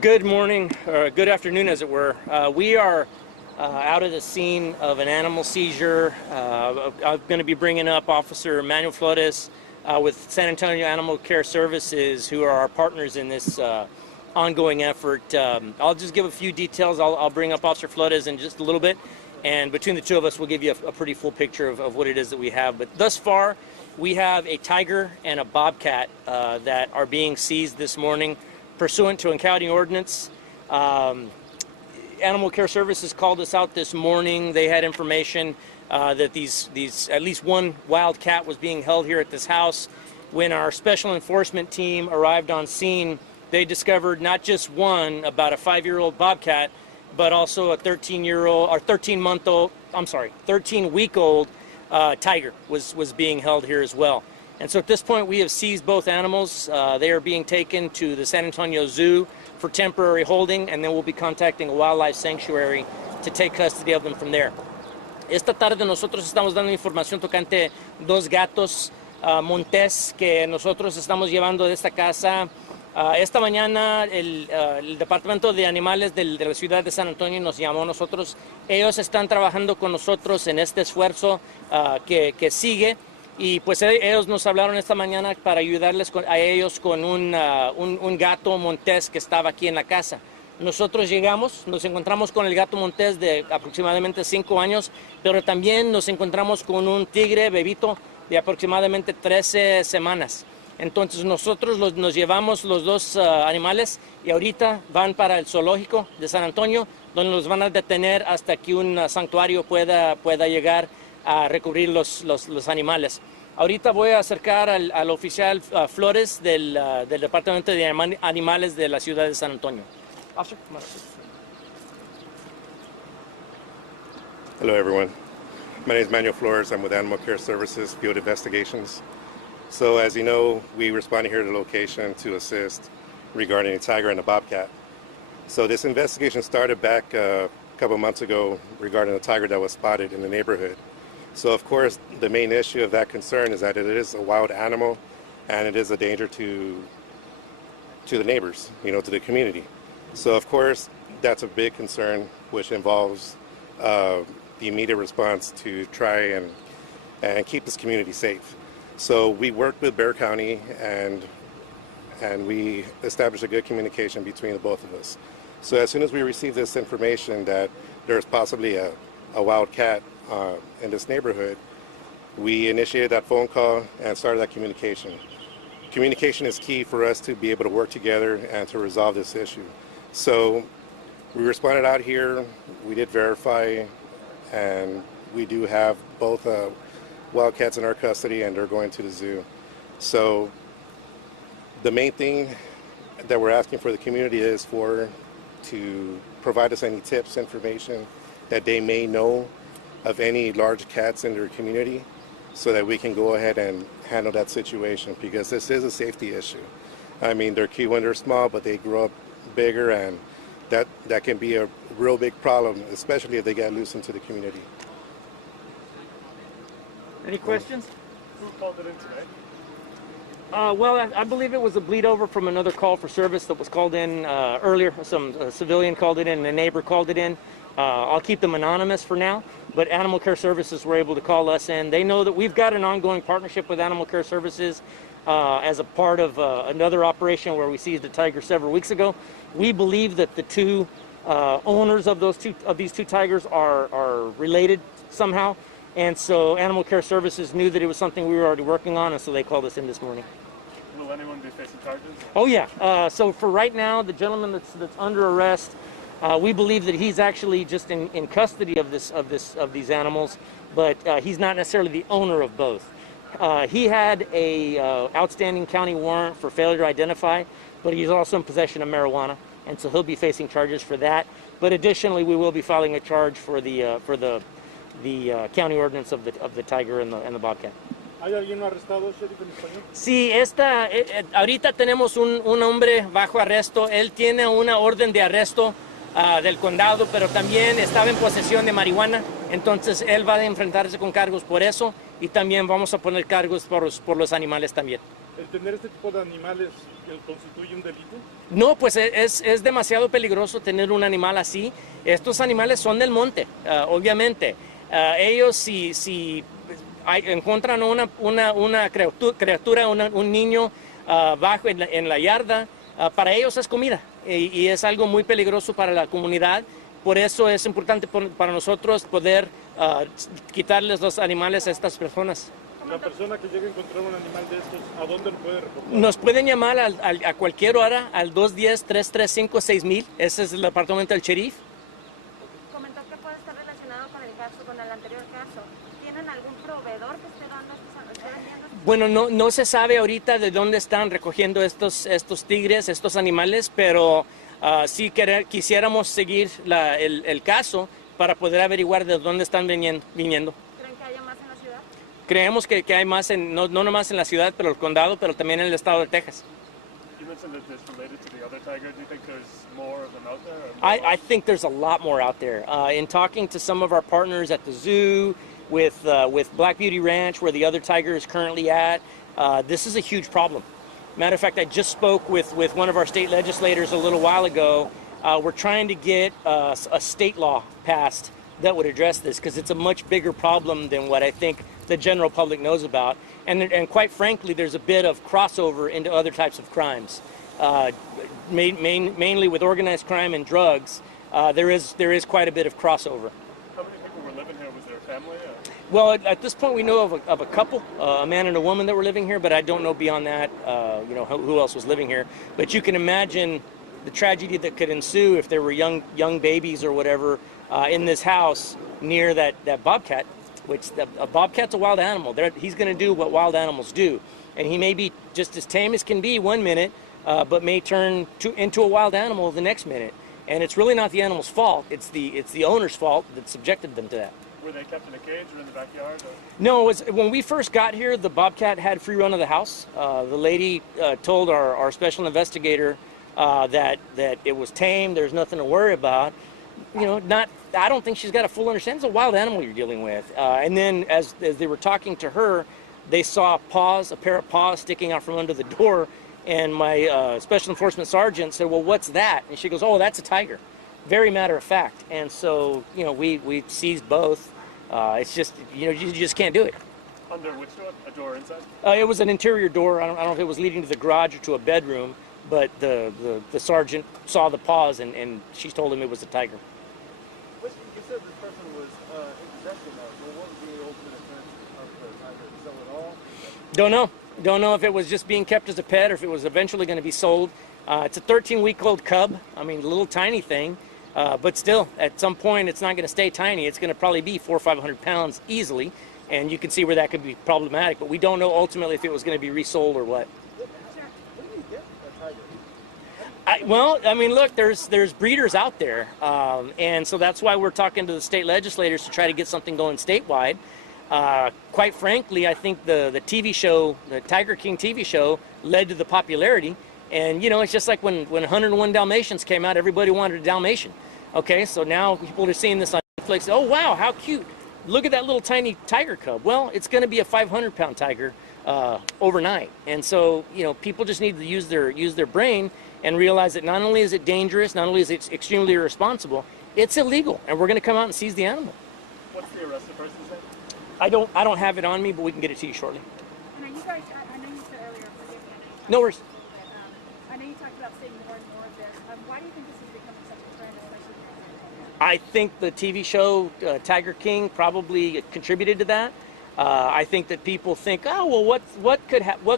Good morning, or good afternoon as it were. We are out of the scene of an animal seizure. I'm going to be bringing up Officer Manuel Flores with San Antonio Animal Care Services, who are our partners in this ongoing effort. I'll just give a few details. I'll bring up Officer Flores in just a little bit, and between the two of us we'll give you a pretty full picture of what it is that we have. But thus far we have a tiger and a bobcat that are being seized this morning pursuant to a county ordinance. Animal Care Services called us out this morning. They had information that these at least one wild cat was being held here at this house. When our special enforcement team arrived on scene, they discovered not just one, about a 5-year-old bobcat, but also a 13-week-old tiger was being held here as well. And so at this point we have seized both animals. They are being taken to the San Antonio Zoo for temporary holding, and then we'll be contacting a wildlife sanctuary to take custody of them from there. Esta tarde nosotros estamos dando información tocante dos gatos montés que nosotros estamos llevando de esta casa. Esta mañana el Departamento de Animales de la ciudad de San Antonio nos llamó a nosotros. Ellos están trabajando con nosotros en este esfuerzo que sigue. Y pues ellos nos hablaron esta mañana para ayudarles a ellos con un gato montés que estaba aquí en la casa. Nosotros llegamos, nos encontramos con el gato montés de aproximadamente 5 años, pero también nos encontramos con un tigre bebito de aproximadamente 13 semanas. Entonces nosotros nos llevamos los dos animales y ahorita van para el zoológico de San Antonio, donde los van a detener hasta que un santuario pueda llegar a recubrir los animales. Ahorita voy a acercar al oficial Flores del Departamento de Animales de la ciudad de San Antonio. Officer, hello everyone. My name is Manuel Flores. I'm with Animal Care Services Field Investigations. So as you know, we responded here to the location to assist regarding a tiger and a bobcat. So this investigation started back a couple months ago regarding a tiger that was spotted in the neighborhood. So of course the main issue of that concern is that it is a wild animal and it is a danger to the neighbors, to the community. So of course that's a big concern, which involves the immediate response to try and keep this community safe. So we worked with Bexar County and we established a good communication between the both of us. So as soon as we received this information that there's possibly a wild cat in this neighborhood, we initiated that phone call and started that communication. Communication is key for us to be able to work together and to resolve this issue. So we responded out here, we did verify, and we do have both wildcats in our custody and they're going to the zoo. So the main thing that we're asking for the community is to provide us any tips, information that they may know of any large cats in their community, so that we can go ahead and handle that situation, because this is a safety issue. I mean, they're cute when they're small, but they grow up bigger, and that can be a real big problem, especially if they get loose into the community. Any questions? Who called it in today? Well, I believe it was a bleed over from another call for service that was called in earlier. Some civilian called it in and a neighbor called it in. I'll keep them anonymous for now, but Animal Care Services were able to call us in. They know that we've got an ongoing partnership with Animal Care Services as a part of another operation where we seized a tiger several weeks ago. We believe that the two owners of these two tigers are related somehow, and so Animal Care Services knew that it was something we were already working on, and so they called us in this morning. Will anyone be facing charges? Oh yeah. So for right now, the gentleman that's under arrest, we believe that he's actually just in custody of these animals, but he's not necessarily the owner of both. He had a outstanding county warrant for failure to identify, but he's also in possession of marijuana, and so he'll be facing charges for that. But additionally, we will be filing a charge for the county ordinance of the tiger and the bobcat. ¿Hay alguien arrestado, Sheriff, en español? Sí, ahorita tenemos un hombre bajo arresto. Él tiene una orden de arresto del condado, pero también estaba en posesión de marihuana. Entonces él va a enfrentarse con cargos por eso y también vamos a poner cargos por los animales también. ¿El tener este tipo de animales constituye un delito? No, pues es demasiado peligroso tener un animal así. Estos animales son del monte, obviamente. Ellos si encuentran una criatura, un niño bajo en la yarda, para ellos es comida y es algo muy peligroso para la comunidad. Por eso es importante para nosotros poder quitarles los animales a estas personas. La persona que llegue a encontrar un animal de estos, ¿a dónde lo puede reportar? Nos pueden llamar a cualquier hora al 210-335-6000. Ese es el departamento del sheriff. Comentó que puede estar relacionado con el caso, con el anterior caso. ¿Tienen algún proveedor que esté vendiendo? Bueno, no se sabe ahorita de dónde están recogiendo estos tigres, estos animales, pero sí quisiéramos seguir el caso para poder averiguar de dónde están viniendo. ¿Creen que haya más en la ciudad? Creemos que hay más, no nomás en la ciudad, pero el condado, pero también en el estado de Texas. You mentioned that this related to the other tiger. Do you think there's more of them out there? I think there's a lot more out there. In talking to some of our partners at the zoo, with Black Beauty Ranch, where the other tiger is currently at, this is a huge problem. Matter of fact, I just spoke with one of our state legislators a little while ago. We're trying to get a state law passed that would address this because it's a much bigger problem than what I think the general public knows about. And quite frankly, there's a bit of crossover into other types of crimes, mainly with organized crime and drugs. There is quite a bit of crossover. How many people were living here? Was there a family? Well, at this point, we know of a couple, a man and a woman that were living here, but I don't know beyond that, who else was living here. But you can imagine the tragedy that could ensue if there were young babies or whatever in this house near that bobcat, which a bobcat's a wild animal. He's going to do what wild animals do. And he may be just as tame as can be one minute, but may turn into a wild animal the next minute. And it's really not the animal's fault. It's the owner's fault that subjected them to that. Were they kept in a cage or in the backyard? Or? No, when we first got here, the bobcat had free run of the house. The lady told our special investigator that it was tame. There's nothing to worry about. I don't think she's got a full understanding. It's a wild animal you're dealing with. And then as they were talking to her, they saw a pair of paws sticking out from under the door. And my special enforcement sergeant said, "Well, what's that?" And she goes, "Oh, that's a tiger." Very matter of fact. And so, we seized both. It's just, you just can't do it. Under which door? A door inside? It was an interior door. I don't know if it was leading to the garage or to a bedroom, but the sergeant saw the paws and she told him it was a tiger. You said this person was in possession of. Well, what was the ultimate offense of the tiger? To sell it all? Don't know if it was just being kept as a pet or if it was eventually going to be sold. It's a 13-week-old cub. I mean, a little tiny thing. But still, at some point, it's not going to stay tiny. It's going to probably be 400 or 500 pounds easily, and you can see where that could be problematic. But we don't know ultimately if it was going to be resold or what. Where do you get a tiger? Look, there's breeders out there, and so that's why we're talking to the state legislators to try to get something going statewide. Quite frankly, I think the TV show, the Tiger King TV show, led to the popularity. And, it's just like when 101 Dalmatians came out, everybody wanted a Dalmatian. Okay, so now people are seeing this on Netflix. Oh, wow, how cute. Look at that little tiny tiger cub. Well, it's going to be a 500-pound tiger overnight. And so, people just need to use their brain and realize that not only is it dangerous, not only is it extremely irresponsible, it's illegal. And we're going to come out and seize the animal. What's the arrested person's name? I don't have it on me, but we can get it to you shortly. Now, you guys, I know you said earlier, forgive me, No worries. I know you talked about seeing more and more of this. Why do you think this is becoming such a trend, especially here in San Antonio? I think the TV show Tiger King probably contributed to that. I think that people think, oh, well, what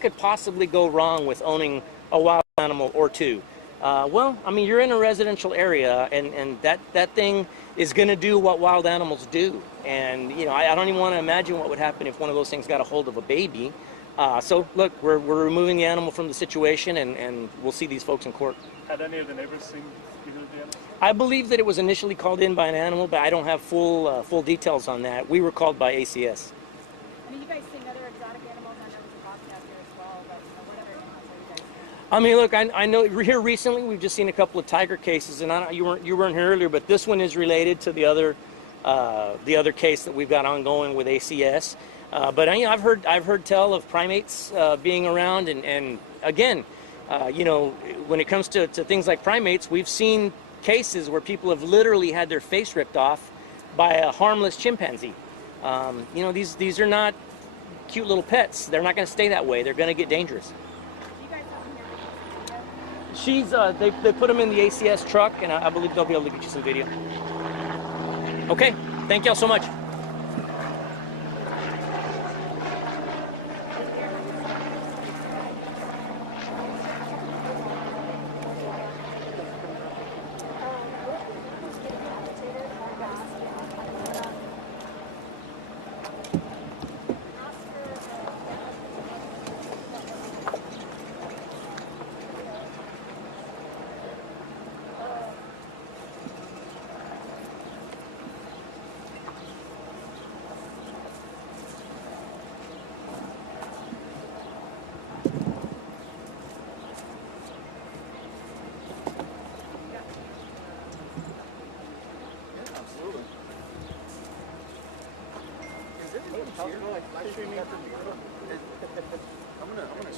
could possibly go wrong with owning a wild animal or two? You're in a residential area, and that thing is going to do what wild animals do. And I don't even want to imagine what would happen if one of those things got a hold of a baby. So look, we're removing the animal from the situation, and we'll see these folks in court. Had any of the neighbors seen either of the animals? I believe that it was initially called in by an animal, but I don't have full details on that. We were called by ACS. I mean, you guys seeing other exotic animals? I know there's a bobcat here as well, but what other animals are you guys seeing? I mean, look, I know here recently we've just seen a couple of tiger cases, and you weren't here earlier, but this one is related to the other case that we've got ongoing with ACS. But I've heard tell of primates being around, and again, when it comes to things like primates, we've seen cases where people have literally had their face ripped off by a harmless chimpanzee. These are not cute little pets. They're not going to stay that way. They're going to get dangerous. Do you guys have them here? They put them in the ACS truck, and I believe they'll be able to get you some video. Okay, thank y'all so much. Is it possible, like, live streaming? I'm gonna